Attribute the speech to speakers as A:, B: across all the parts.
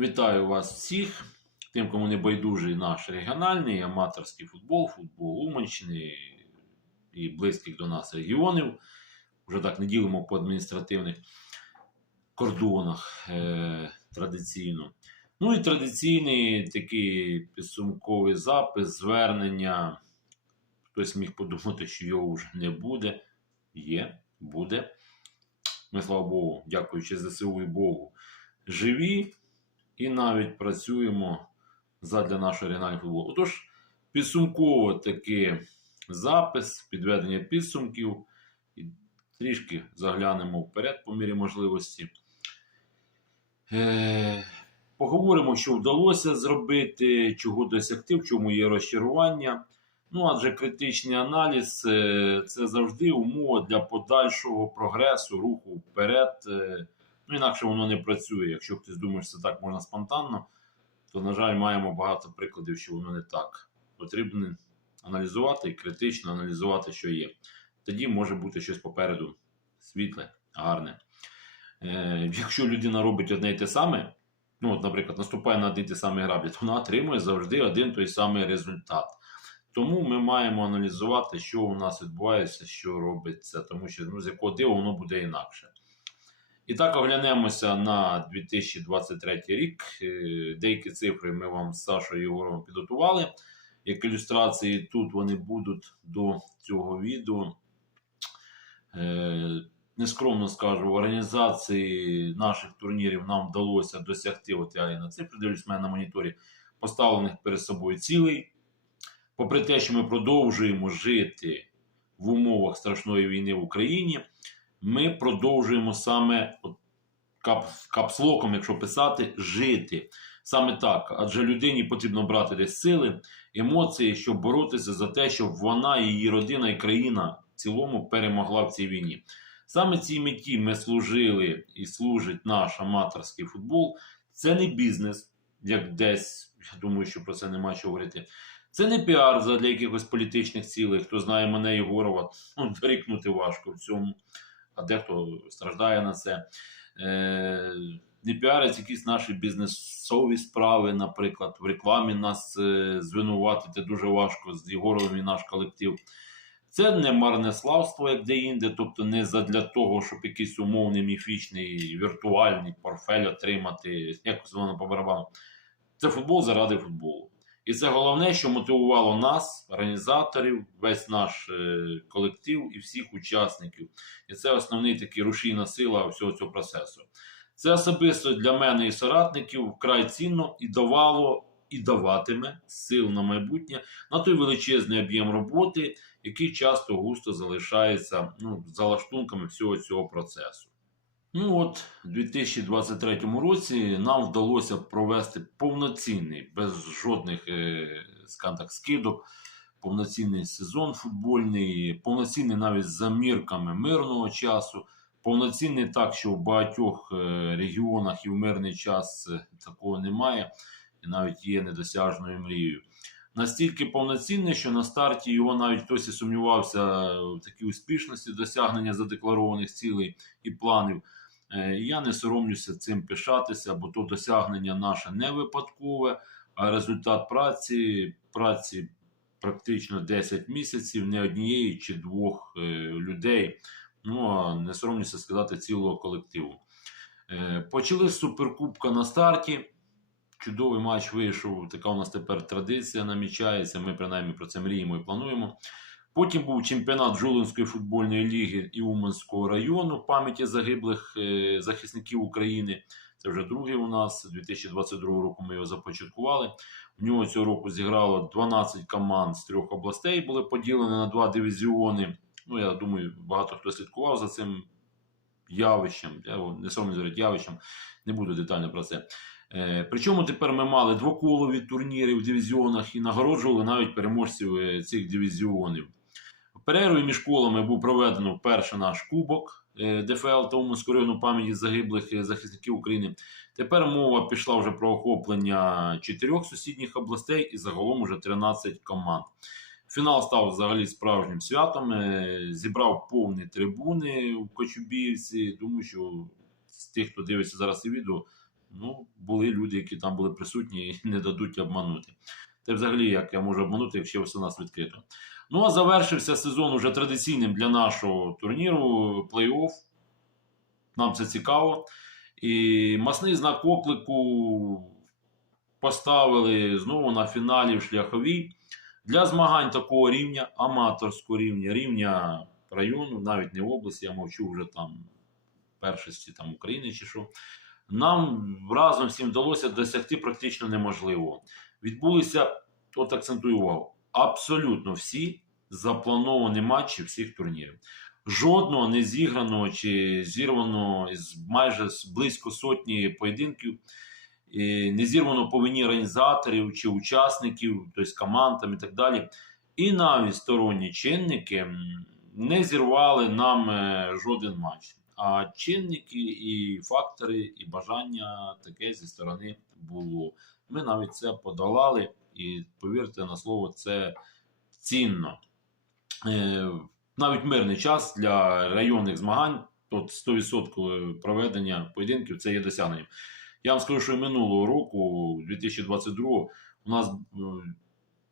A: Вітаю вас всіх. Тим, кому не байдужий наш регіональний аматорський футбол, футбол Уманщини і близьких до нас регіонів. Вже так не ділимо по адміністративних кордонах е- традиційно. Ну і традиційний такий підсумковий запис, звернення. Хтось міг подумати, що його вже не буде. Є, буде. Ми, слава Богу, дякуючи ЗСУ і Богу, живі і навіть працюємо задля нашого регіонального футболу. Отож, підсумково такий запис, підведення підсумків. І трішки заглянемо вперед по мірі можливості. Е, Поговоримо, що вдалося зробити, чого досягти, в чому є розчарування. Ну, адже критичний аналіз е, це завжди умова для подальшого прогресу, руху вперед. Ну, інакше воно не працює. Якщо хтось думає, що це так можна спонтанно, то, на жаль, маємо багато прикладів, що воно не так. Потрібно аналізувати і критично аналізувати, що є. Тоді може бути щось попереду світле, гарне. Е, Якщо людина робить одне й те саме, ну, от, наприклад, наступає на один й той самий граблі, то вона отримує завжди один той самий результат. Тому ми маємо аналізувати, що у нас відбувається, що робиться, тому що ну, з якого дива воно буде інакше. І так оглянемося на 2023 рік. Е, Деякі цифри ми вам з Сашою Єгоровим підготували. Як ілюстрації, тут вони будуть до цього відео. Е, Нескромно скажу, в організації наших турнірів нам вдалося досягти, от я і на цифри дивлюсь мене на моніторі, поставлених перед собою цілей. Попри те, що ми продовжуємо жити в умовах страшної війни в Україні, ми продовжуємо саме кап, капслоком, якщо писати, жити. Саме так. Адже людині потрібно брати десь сили, емоції, щоб боротися за те, щоб вона, її родина і країна в цілому перемогла в цій війні. Саме цій меті ми служили і служить наш аматорський футбол. Це не бізнес, як десь, я думаю, що про це нема що говорити. Це не піар для якихось політичних цілей. Хто знає мене Єгорова, ну, дорікнути важко в цьому, а дехто страждає на це. Е, не піарять якісь наші бізнесові справи, наприклад, в рекламі нас е, звинуватити дуже важко з Єгоровим і наш колектив. Це не марне славство, як де-інде, тобто не задля того, щоб якийсь умовний міфічний віртуальний портфель отримати, якось воно по барабану. Це футбол заради футболу. І це головне, що мотивувало нас, організаторів, весь наш е, колектив і всіх учасників. І це основний такий рушійна сила всього цього процесу. Це особисто для мене і соратників вкрай цінно і давало, і даватиме сил на майбутнє на той величезний об'єм роботи, який часто густо залишається ну, за лаштунками всього цього процесу. Ну от, у 2023 році нам вдалося провести повноцінний, без жодних е, так, скидок, повноцінний сезон футбольний, повноцінний навіть з замірками мирного часу, повноцінний так, що в багатьох е, регіонах і в мирний час е, такого немає, і навіть є недосяжною мрією. Настільки повноцінний, що на старті його навіть хтось і сумнівався в такій успішності досягнення задекларованих цілей і планів. Е, Я не соромлюся цим пишатися, бо то досягнення наше не випадкове, а результат праці, праці практично 10 місяців, не однієї чи двох е, людей. Ну а не соромлюся сказати цілого колективу. Е, Почали суперкубка на старті. Чудовий матч вийшов. Така у нас тепер традиція намічається. Ми принаймні про це мріємо і плануємо. Потім був чемпіонат Жулинської футбольної ліги і Уманського району пам'яті загиблих е, захисників України. Це вже другий у нас. 2022 року ми його започаткували. У нього цього року зіграло 12 команд з трьох областей, були поділені на два дивізіони. Ну, я думаю, багато хто слідкував за цим явищем. Я не соромлюсь явищем, не буду детально про це. Е, Причому тепер ми мали двоколові турніри в дивізіонах і нагороджували навіть переможців е, цих дивізіонів. Перерві між колами був проведено вперше наш кубок е, ДФЛ Уманського району пам'яті загиблих е, захисників України. Тепер мова пішла вже про охоплення чотирьох сусідніх областей і загалом уже 13 команд. Фінал став взагалі справжнім святом. е, Зібрав повні трибуни в Кочубіївці. Думаю, що з тих, хто дивиться зараз і відео, Ну, були люди, які там були присутні і не дадуть обманути. Та взагалі, як я можу обманути, якщо все у нас відкрито. Ну, а завершився сезон уже традиційним для нашого турніру плей-офф. Нам це цікаво. І масний знак оклику поставили знову на фіналі в шляховій. Для змагань такого рівня, аматорського рівня, рівня району, навіть не області, я мовчу вже там першості там, України чи що. Нам разом всім вдалося досягти практично неможливого. Відбулися, от акцентую увагу, абсолютно всі заплановані матчі всіх турнірів. Жодного не зіграного чи зірваного з майже близько сотні поєдинків, не зірвано по вині організаторів чи учасників, тобто командам і так далі. І навіть сторонні чинники не зірвали нам е, жоден матч. А чинники і фактори, і бажання таке зі сторони було. Ми навіть це подолали, і повірте на слово, це цінно. Е, навіть мирний час для районних змагань, тут 100% проведення поєдинків це є досягненням. Я вам скажу, що минулого року, 2022, у нас е,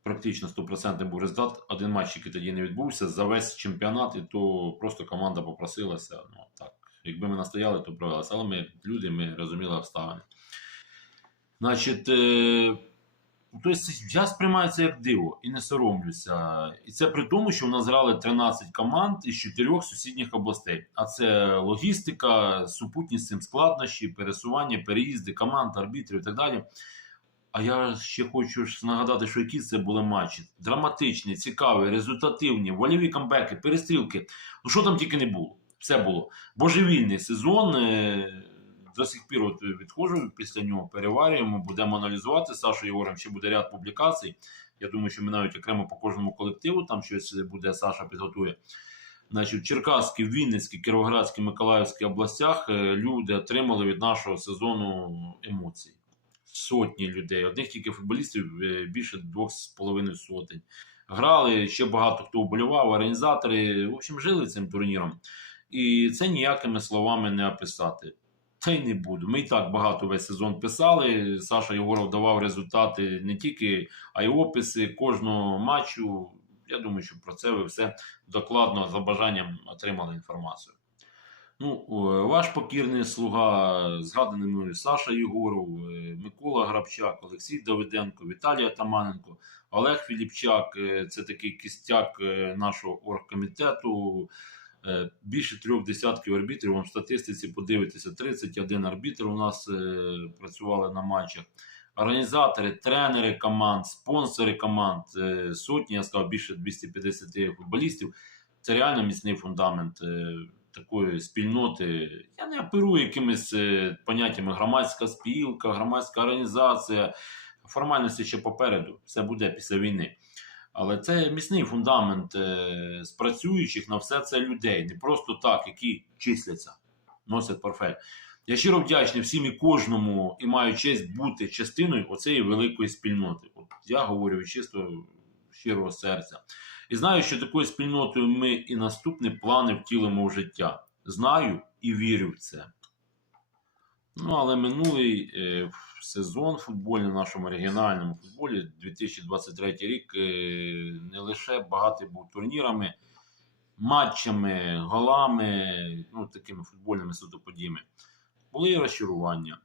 A: практично 100% був результат. Один матч, який тоді не відбувся за весь чемпіонат, і то просто команда попросилася. Ну так, якби ми настояли, то провелося. Але ми люди, ми розуміли обставини. Значить, е, тобто я сприймаю це як диво і не соромлюся. І це при тому, що в нас грали 13 команд із чотирьох сусідніх областей. А це логістика, супутність цим складнощі, пересування, переїзди, команд, арбітрів і так далі. А я ще хочу нагадати, що які це були матчі. Драматичні, цікаві, результативні, вольові камбеки, перестрілки. Ну що там тільки не було. Все було. Божевільний сезон. Е, До сих пір от відходжу після нього, переварюємо, будемо аналізувати. з Сашою Єгорем ще буде ряд публікацій. Я думаю, що ми навіть окремо по кожному колективу там щось буде, Саша підготує. Значить, Черкаській, Вінницькій, Кіровоградській, Миколаївській областях е, люди отримали від нашого сезону емоції. Сотні людей. Одних тільки футболістів е, більше двох з половиною сотень. Грали ще багато хто вболівав, організатори. В общем, жили цим турніром. І це ніякими словами не описати. Та й не буду. Ми і так багато весь сезон писали. Саша Єгоров давав результати не тільки, а й описи кожного матчу. Я думаю, що про це ви все докладно за бажанням отримали інформацію. Ну, ваш покірний слуга, згаданий мною Саша Єгоров, е, Микола Грабчак, Олексій Давиденко, Віталій Атаманенко, Олег Філіпчак е, це такий кістяк е, нашого оргкомітету. Е, Більше трьох десятків арбітрів. Вам в статистиці подивитися, 31 арбітр у нас е, працювали на матчах. Організатори, тренери команд, спонсори команд, е, сотні, я сказав, більше 250 футболістів. Це реально міцний фундамент такої спільноти. Я не оперую якимись поняттями громадська спілка, громадська організація. Формальності ще попереду, все буде після війни. Але це міцний фундамент е, з на все це людей, не просто так, які числяться, носять портфель. Я щиро вдячний всім і кожному і маю честь бути частиною оцеї великої спільноти. От я говорю чисто щирого серця. І знаю, що такою спільнотою ми і наступні плани втілимо в життя. Знаю і вірю в це. Ну, але минулий е, сезон футбольний в нашому регіональному футболі 2023 рік е, не лише багатий був турнірами, матчами, голами, ну, такими футбольними судоподіями. Були і розчарування.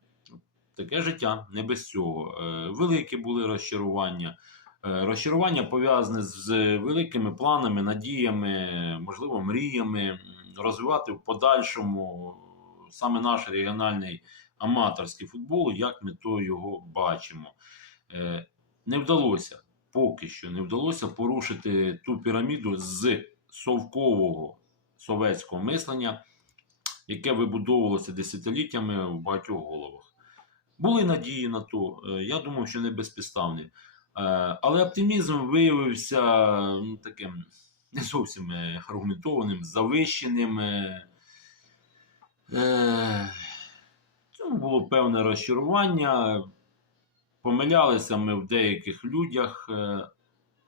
A: Таке життя не без цього. Е, великі були розчарування. Е, Розчарування пов'язане з великими планами, надіями, можливо, мріями розвивати в подальшому саме наш регіональний аматорський футбол, як ми то його бачимо. Е, Не вдалося, поки що не вдалося порушити ту піраміду з совкового совєтського мислення, яке вибудовувалося десятиліттями в багатьох головах. Були надії на то, е, я думав, що не безпідставні. Е, Але оптимізм виявився ну, таким не зовсім аргументованим, завищеним. Е, е, було певне розчарування. Помилялися ми в деяких людях. Е,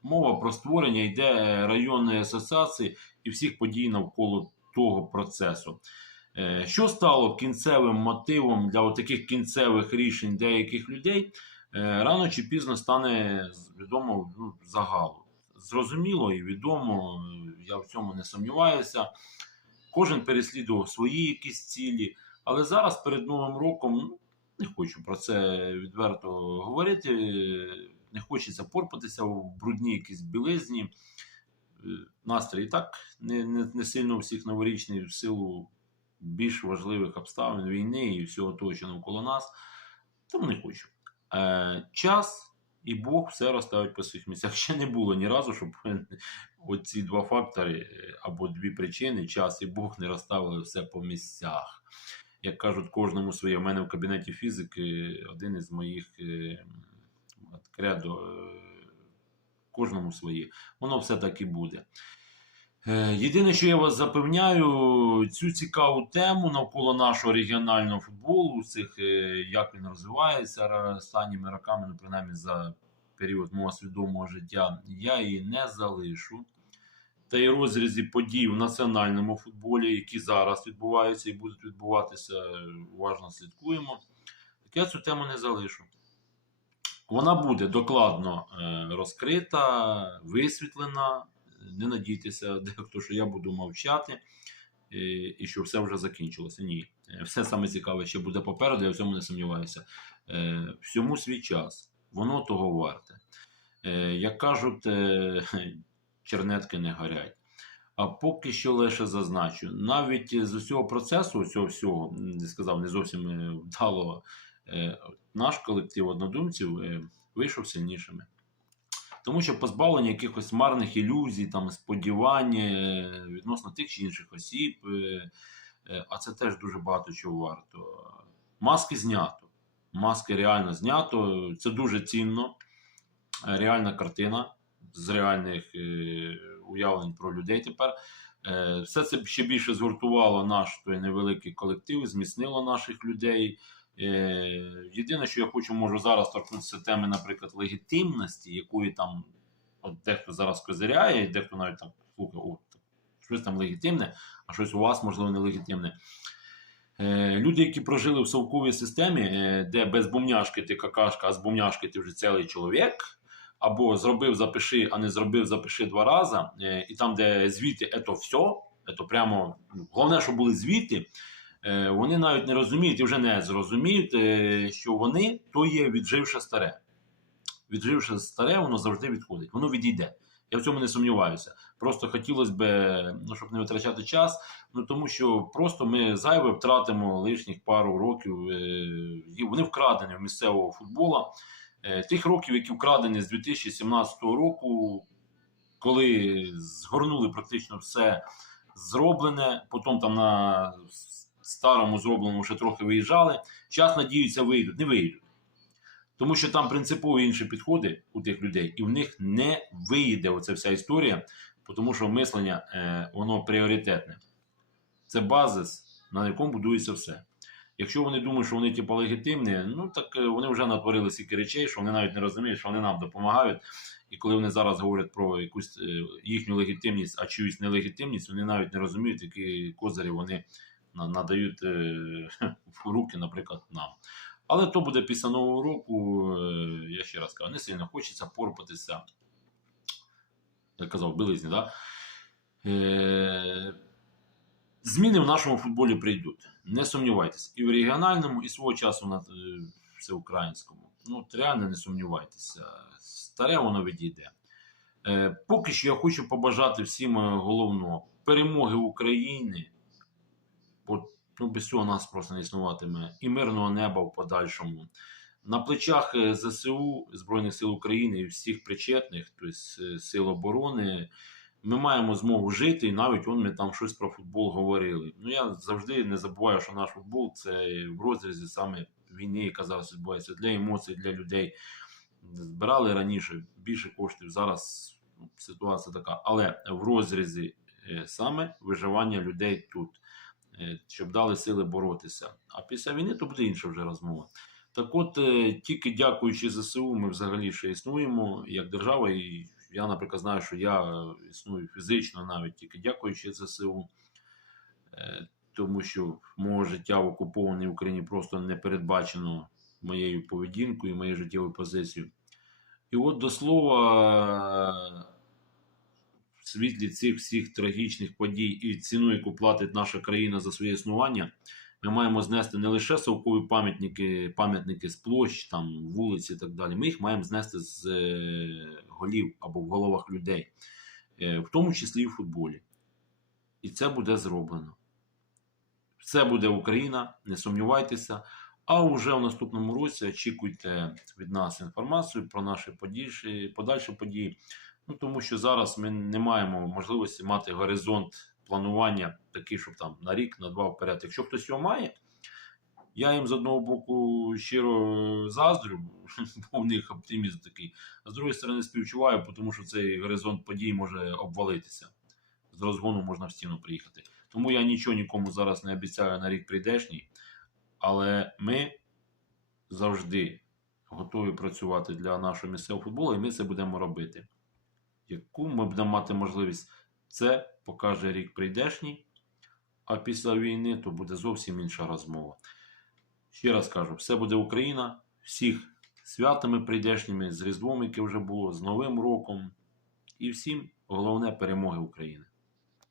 A: Мова про створення йде районної асоціації і всіх подій навколо того процесу. Е, Що стало кінцевим мотивом для таких кінцевих рішень деяких людей, е, рано чи пізно стане відомо ну, загалу. Зрозуміло і відомо, е, я в цьому не сумніваюся. Кожен переслідував свої якісь цілі, але зараз перед Новим роком ну, не хочу про це відверто говорити. Не хочеться порпатися в брудній якійсь білизні. Е, Настрій і так не, не, не сильно всіх новорічний в силу більш важливих обставин війни і всього того, що навколо нас. Тому не хочу. Е, час і Бог все розставить по своїх місцях. Ще не було ні разу, щоб оці два фактори е, або дві причини, час і Бог не розставили все по місцях. Як кажуть, кожному своє. У мене в кабінеті фізики один із моїх е, кредо, е, кожному своє. Воно все так і буде. Е, Єдине, що я вас запевняю, цю цікаву тему навколо нашого регіонального футболу, цих, е, як він розвивається останніми роками, ну, принаймні за період мого свідомого життя, я її не залишу. Та й розрізі подій в національному футболі, які зараз відбуваються і будуть відбуватися, уважно слідкуємо. Так я цю тему не залишу. Вона буде докладно е, розкрита, висвітлена. Не надійтеся, дехто, що я буду мовчати і що все вже закінчилося. Ні. Е, Все саме цікаве ще буде попереду, я в цьому не сумніваюся. Е, Всьому свій час. Воно того варте. Е, Як кажуть, чернетки не горять. А поки що лише зазначу, навіть з усього процесу, цього всього, не сказав, не зовсім вдалого, наш колектив однодумців вийшов сильнішими. Тому що позбавлення якихось марних ілюзій, там, сподівань е, відносно тих чи інших осіб, е, е, а це теж дуже багато чого варто. Маски знято. Маски реально знято. Це дуже цінно. Реальна картина з реальних уявлень про людей тепер. Все це ще більше згуртувало наш той невеликий колектив, зміцнило наших людей. Е, Єдине, що я хочу, можу зараз торкнутися теми, наприклад, легітимності, якої там от дехто зараз козиряє, дехто навіть там слухає, о, щось там легітимне, а щось у вас, можливо, не легітимне. Е, Люди, які прожили в совковій системі, е, де без бумняшки ти какашка, а з бумняшки ти вже цілий чоловік, або зробив, запиши, а не зробив, запиши два рази, е, і там, де звіти, це все, це прямо ну, головне, щоб були звіти. Е, вони навіть не розуміють і вже не зрозуміють, е, що вони то є відживше старе. Відживше старе, воно завжди відходить, воно відійде. Я в цьому не сумніваюся. Просто хотілося б, ну, щоб не витрачати час, ну тому що просто ми зайве втратимо лишніх пару років. е, і Вони вкрадені в місцевого футбола. Тих років, які вкрадені з 2017 року, коли згорнули практично все зроблене, потім там на старому зробленому ще трохи виїжджали. Час, надіються, вийдуть. Не вийдуть. Тому що там принципово інші підходи у тих людей, і в них не виїде оця вся історія, тому що мислення е, воно пріоритетне. Це базис, на якому будується все. Якщо вони думають, що вони типу, легітимні, ну так е, вони вже натворили стільки речей, що вони навіть не розуміють, що вони нам допомагають. І коли вони зараз говорять про якусь е, їхню легітимність, а чиюсь нелегітимність, вони навіть не розуміють, які козирі вони надають е, в руки, наприклад, нам. Але то буде після нового року. е, Я ще раз кажу, не сильно хочеться порпатися. Я казав, білизні, да? Е, Зміни в нашому футболі прийдуть. Не сумнівайтесь. І в регіональному, і свого часу на всеукраїнському. Ну, реально не сумнівайтеся. Старе воно відійде. Поки що я хочу побажати всім головного перемоги України. Ну, без цього нас просто не існуватиме. І мирного неба в подальшому. На плечах е, ЗСУ Збройних сил України і всіх причетних, тобто сил оборони, ми маємо змогу жити, і навіть он ми там щось про футбол говорили. Ну я завжди не забуваю, що наш футбол це в розрізі саме війни, яка зараз відбувається для емоцій, для людей. Збирали раніше більше коштів. Зараз ну, ситуація така, але в розрізі е, саме виживання людей тут, щоб дали сили боротися. А після війни то буде інша вже розмова. Так от, е, тільки дякуючи ЗСУ, ми взагалі ще існуємо як держава. І я, наприклад, знаю, що я е, існую фізично навіть тільки дякуючи ЗСУ. Е, тому що мого життя в окупованій Україні просто не передбачено моєю поведінкою, моєю життєвою позицією. І от до слова, в світлі цих всіх трагічних подій і ціну, яку платить наша країна за своє існування, ми маємо знести не лише совкові пам'ятники, пам'ятники з площ, там, вулиць і так далі. Ми їх маємо знести з е, голів або в головах людей, е, в тому числі і в футболі. І це буде зроблено. Все буде Україна, не сумнівайтеся. А вже в наступному році очікуйте від нас інформацію про наші подальші події. Ну, тому що зараз ми не маємо можливості мати горизонт планування такий, щоб там на рік, на два вперед. Якщо хтось його має, я їм з одного боку щиро заздрю, бо в них оптимізм такий. А з другої сторони співчуваю, тому що цей горизонт подій може обвалитися. З розгону можна в стіну приїхати. Тому я нічого нікому зараз не обіцяю на рік прийдешній. Але ми завжди готові працювати для нашого місцевого футболу, і ми це будемо робити. Яку ми будемо мати можливість, це покаже рік прийдешній, а після війни то буде зовсім інша розмова. Ще раз кажу, все буде Україна, всіх святами прийдешніми, з Різдвом, яке вже було, з Новим роком. І всім головне перемоги України.